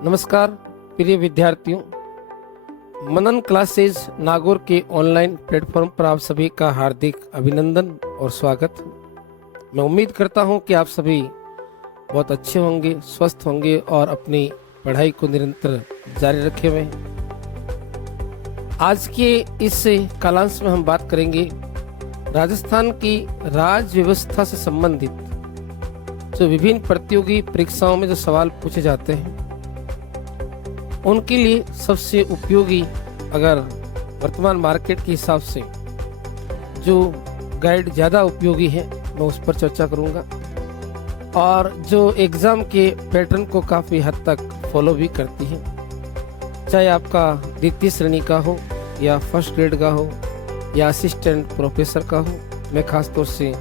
नमस्कार प्रिय विद्यार्थियों, मनन क्लासेज नागौर के ऑनलाइन प्लेटफॉर्म पर आप सभी का हार्दिक अभिनंदन और स्वागत। मैं उम्मीद करता हूं कि आप सभी बहुत अच्छे होंगे, स्वस्थ होंगे और अपनी पढ़ाई को निरंतर जारी रखे हुए हैं। आज के इस कालांश में हम बात करेंगे राजस्थान की राज्य व्यवस्था से संबंधित जो विभिन्न प्रतियोगी परीक्षाओं में जो सवाल पूछे जाते हैं उनके लिए सबसे उपयोगी, अगर वर्तमान मार्केट के हिसाब से जो गाइड ज़्यादा उपयोगी है मैं उस पर चर्चा करूंगा, और जो एग्ज़ाम के पैटर्न को काफ़ी हद तक फॉलो भी करती है, चाहे आपका द्वितीय श्रेणी का हो या फर्स्ट ग्रेड का हो या असिस्टेंट प्रोफेसर का हो। मैं खास तौर से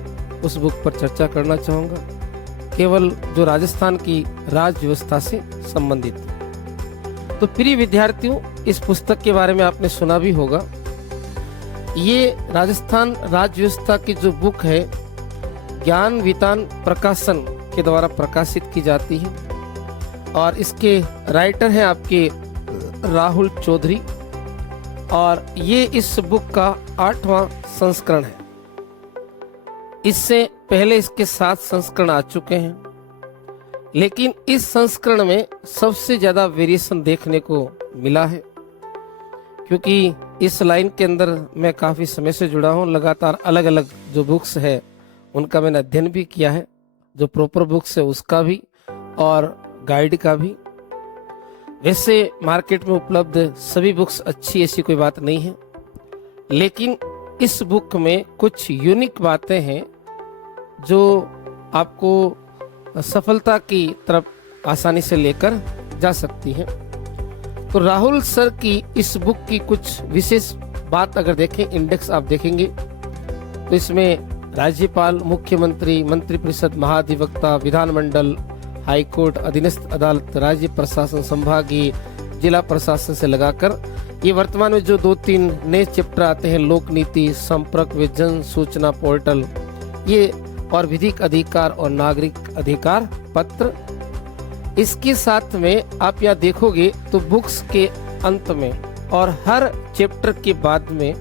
उस बुक पर चर्चा करना चाहूँगा, केवल जो राजस्थान की राज्य व्यवस्था से संबंधित है। तो प्रिय विद्यार्थियों, इस पुस्तक के बारे में आपने सुना भी होगा। ये राजस्थान राज्य व्यवस्था की जो बुक है ज्ञान वितान प्रकाशन के द्वारा प्रकाशित की जाती है, और इसके राइटर हैं आपके राहुल चौधरी, और ये इस बुक का 8वां संस्करण है। इससे पहले इसके 7 संस्करण आ चुके हैं, लेकिन इस संस्करण में सबसे ज्यादा वेरिएशन देखने को मिला है, क्योंकि इस लाइन के अंदर मैं काफी समय से जुड़ा हूं। लगातार अलग अलग जो बुक्स है उनका मैंने अध्ययन भी किया है, जो प्रॉपर बुक्स है उसका भी और गाइड का भी। वैसे मार्केट में उपलब्ध सभी बुक्स अच्छी, ऐसी कोई बात नहीं है, लेकिन इस बुक में कुछ यूनिक बातें हैं जो आपको सफलता की तरफ आसानी से लेकर जा सकती हैं। तो राहुल सर की इस बुक की कुछ विशेष बात अगर देखें, इंडेक्स आप देखेंगे तो इसमें राज्यपाल, मुख्यमंत्री, मंत्रिपरिषद, महाधिवक्ता, विधानमंडल, हाईकोर्ट, अधीनस्थ अदालत, राज्य प्रशासन, संभागीय, जिला प्रशासन से लगाकर ये वर्तमान में जो 2-3 नए चैप्टर आते हैं, लोक नीति, संपर्क व जन सूचना पोर्टल, ये और विधिक अधिकार और नागरिक अधिकार पत्र। इसके साथ में आप यहाँ देखोगे तो बुक्स के अंत में और हर चैप्टर के बाद में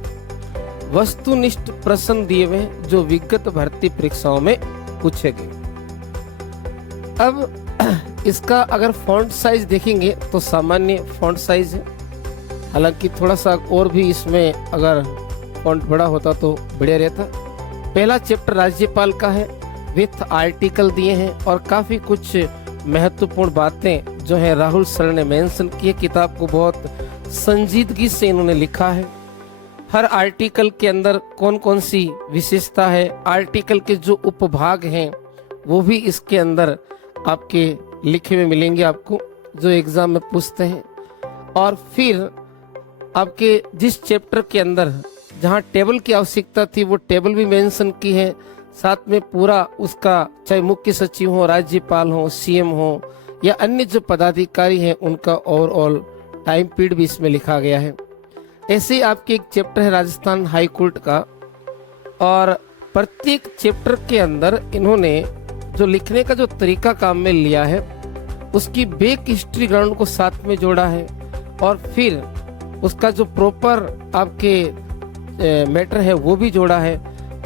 वस्तुनिष्ठ प्रश्न दिए हुए जो विगत भर्ती परीक्षाओं में पूछे गए। अब इसका अगर फॉन्ट साइज देखेंगे तो सामान्य फॉन्ट साइज है, हालांकि थोड़ा सा और भी इसमें अगर फॉन्ट बड़ा होता तो बढ़िया रहता। पहला चैप्टर राज्यपाल का है, विथ आर्टिकल दिए हैं और काफी कुछ महत्वपूर्ण बातें जो है राहुल सर ने मेंशन की है। किताब को बहुत संजीदगी से इन्होंने लिखा है। हर आर्टिकल के अंदर कौन कौन सी विशेषता है, आर्टिकल के जो उपभाग हैं वो भी इसके अंदर आपके लिखे हुए मिलेंगे आपको, जो एग्जाम में पूछते हैं। और फिर आपके जिस चैप्टर के अंदर जहाँ टेबल की आवश्यकता थी वो टेबल भी मेंशन की है, साथ में पूरा उसका चाहे मुख्य सचिव हो, राज्यपाल हो, सीएम हो या अन्य जो पदाधिकारी हैं उनका ओवरऑल टाइम पीरियड भी इसमें लिखा गया है। ऐसे ही आपके एक चैप्टर है राजस्थान हाई कोर्ट का, और प्रत्येक चैप्टर के अंदर इन्होंने जो लिखने का जो तरीका काम में लिया है उसकी बेक हिस्ट्री ग्राउंड को साथ में जोड़ा है, और फिर उसका जो प्रॉपर आपके मैटर है वो भी जोड़ा है,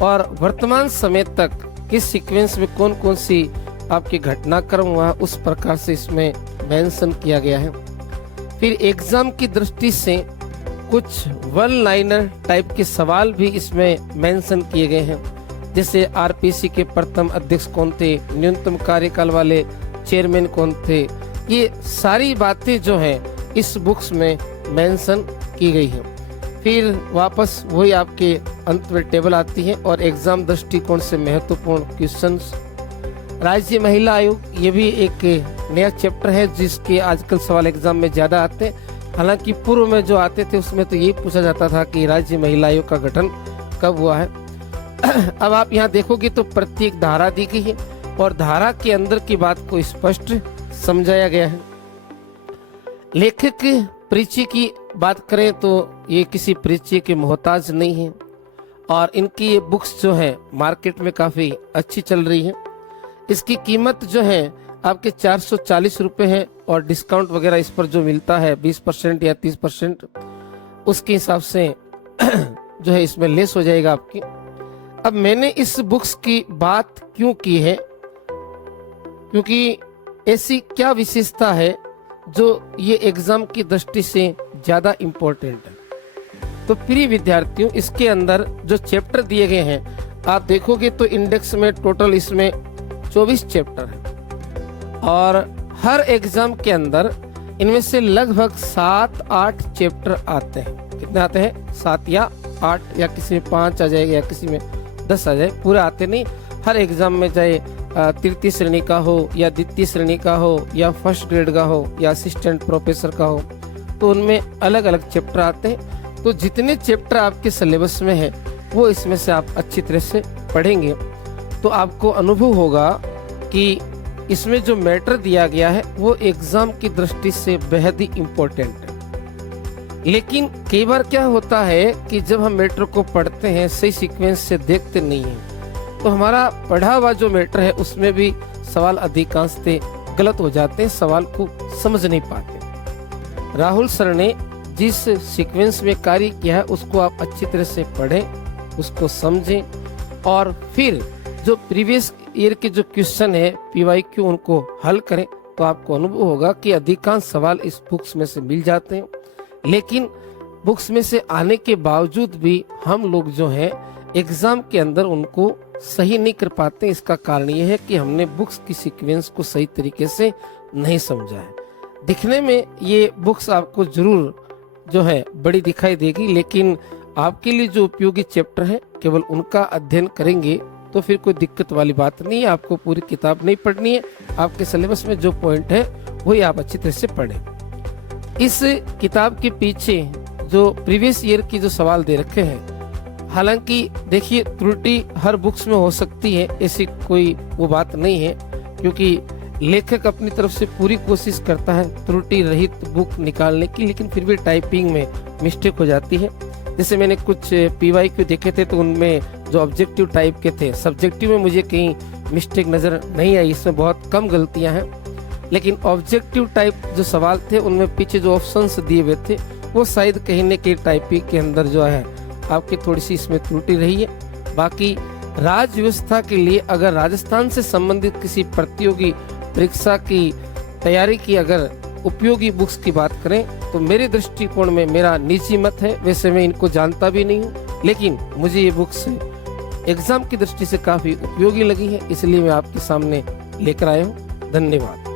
और वर्तमान समय तक किस सीक्वेंस में कौन कौन सी आपके घटनाक्रम हुआ उस प्रकार से इसमें मेंशन किया गया है। फिर एग्जाम की दृष्टि से कुछ वन लाइनर टाइप के सवाल भी इसमें मेंशन किए गए हैं, जैसे आरपीसी के प्रथम अध्यक्ष कौन थे, न्यूनतम कार्यकाल वाले चेयरमैन कौन थे। ये सारी बातें जो हैं इस बुक्स में मेंशन की गई हैं। फिर वापस वही आपके अंत में टेबल आती है और एग्जाम दृष्टिकोण से महत्वपूर्ण क्वेश्चंस। राज्य महिला आयोग, ये भी एक नया चैप्टर है जिसके आजकल सवाल एग्जाम में ज्यादा आते हैं। हालांकि पूर्व में जो आते थे उसमें तो ये पूछा जाता था कि राज्य महिला आयोग का गठन कब हुआ है। अब आप यहाँ देखोगे तो प्रत्येक धारा दी गई है और धारा के अंदर की बात को स्पष्ट समझाया गया है। लेखक परिचय की बात करें तो ये किसी परिचय के मोहताज नहीं है, और इनकी ये बुक्स जो है मार्केट में काफ़ी अच्छी चल रही है। इसकी कीमत जो है आपके 440 रुपये हैं और डिस्काउंट वगैरह इस पर जो मिलता है 20% या 30%, उसके हिसाब से जो है इसमें लेस हो जाएगा आपकी। अब मैंने इस बुक्स की बात क्यों की है, क्योंकि ऐसी क्या विशेषता है जो ये एग्जाम की दृष्टि से ज्यादा इम्पोर्टेंट है। तो प्रिय विद्यार्थियों, इसके अंदर जो चैप्टर दिए गए हैं आप देखोगे तो इंडेक्स में टोटल इसमें 24 चैप्टर है और हर एग्जाम के अंदर इनमें से लगभग 7-8 चैप्टर आते हैं। कितने आते हैं? 7 या 8, या किसी में 5 आ जाएगा या किसी में 10 आ जाए, पूरे आते नहीं। हर एग्जाम में चाहे तृतीय श्रेणी का हो या द्वितीय श्रेणी का हो या फर्स्ट ग्रेड का हो या असिस्टेंट प्रोफेसर का हो, तो उनमें अलग अलग चैप्टर आते हैं। तो जितने चैप्टर आपके सिलेबस में है वो इसमें से आप अच्छी तरह से पढ़ेंगे तो आपको अनुभव होगा कि इसमें जो मैटर दिया गया है वो एग्जाम की दृष्टि से बेहद ही इम्पोर्टेंट है। लेकिन कई बार क्या होता है कि जब हम मैटर को पढ़ते हैं सही सीक्वेंस से देखते नहीं हैं, तो हमारा पढ़ा हुआ जो मैटर है उसमें भी सवाल अधिकांशतः गलत हो जाते हैं, सवाल को समझ नहीं पाते। राहुल सर ने जिस सीक्वेंस में कार्य किया है उसको आप अच्छी तरह से पढ़ें, उसको समझें और फिर जो प्रीवियस ईयर के जो क्वेश्चन है PYQ उनको हल करें, तो आपको अनुभव होगा कि अधिकांश सवाल इस बुक्स में से मिल जाते हैं। लेकिन बुक्स में से आने के बावजूद भी हम लोग जो हैं एग्जाम के अंदर उनको सही नहीं कर पाते। इसका कारण ये है कि हमने बुक्स की सीक्वेंस को सही तरीके से नहीं समझा है। दिखने में ये बुक्स आपको जरूर जो है बड़ी दिखाई देगी, लेकिन आपके लिए जो उपयोगी चैप्टर है केवल उनका अध्ययन करेंगे तो फिर कोई दिक्कत वाली बात नहीं है। आपको पूरी किताब नहीं पढ़नी है, आपके सिलेबस में जो पॉइंट है वही आप अच्छी तरह से पढ़ें। इस किताब के पीछे जो प्रीवियस ईयर की जो सवाल दे रखे हैं, हालांकि देखिए त्रुटि हर बुक्स में हो सकती है, ऐसी कोई वो बात नहीं है, क्योंकि लेखक अपनी तरफ से पूरी कोशिश करता है त्रुटि रहित बुक निकालने की, लेकिन फिर भी टाइपिंग में मिस्टेक हो जाती है। जैसे मैंने कुछ PYQ देखे थे तो उनमें जो ऑब्जेक्टिव टाइप के थे, सब्जेक्टिव में मुझे कहीं मिस्टेक नजर नहीं आई, इसमें बहुत कम गलतियां हैं। लेकिन ऑब्जेक्टिव टाइप जो सवाल थे उनमें पीछे जो ऑप्शंस दिए हुए थे वो शायद कहीं न कहीं टाइपिंग के अंदर जो है आपकी थोड़ी सी इसमें त्रुटि रही है। बाकी राज्य व्यवस्था के लिए अगर राजस्थान से संबंधित किसी प्रतियोगी परीक्षा की तैयारी की अगर उपयोगी बुक्स की बात करें तो मेरे दृष्टिकोण में मेरा निजी मत है, वैसे मैं इनको जानता भी नहीं हूँ, लेकिन मुझे ये बुक्स एग्जाम की दृष्टि से काफी उपयोगी लगी है, इसलिए मैं आपके सामने लेकर आया हूँ। धन्यवाद।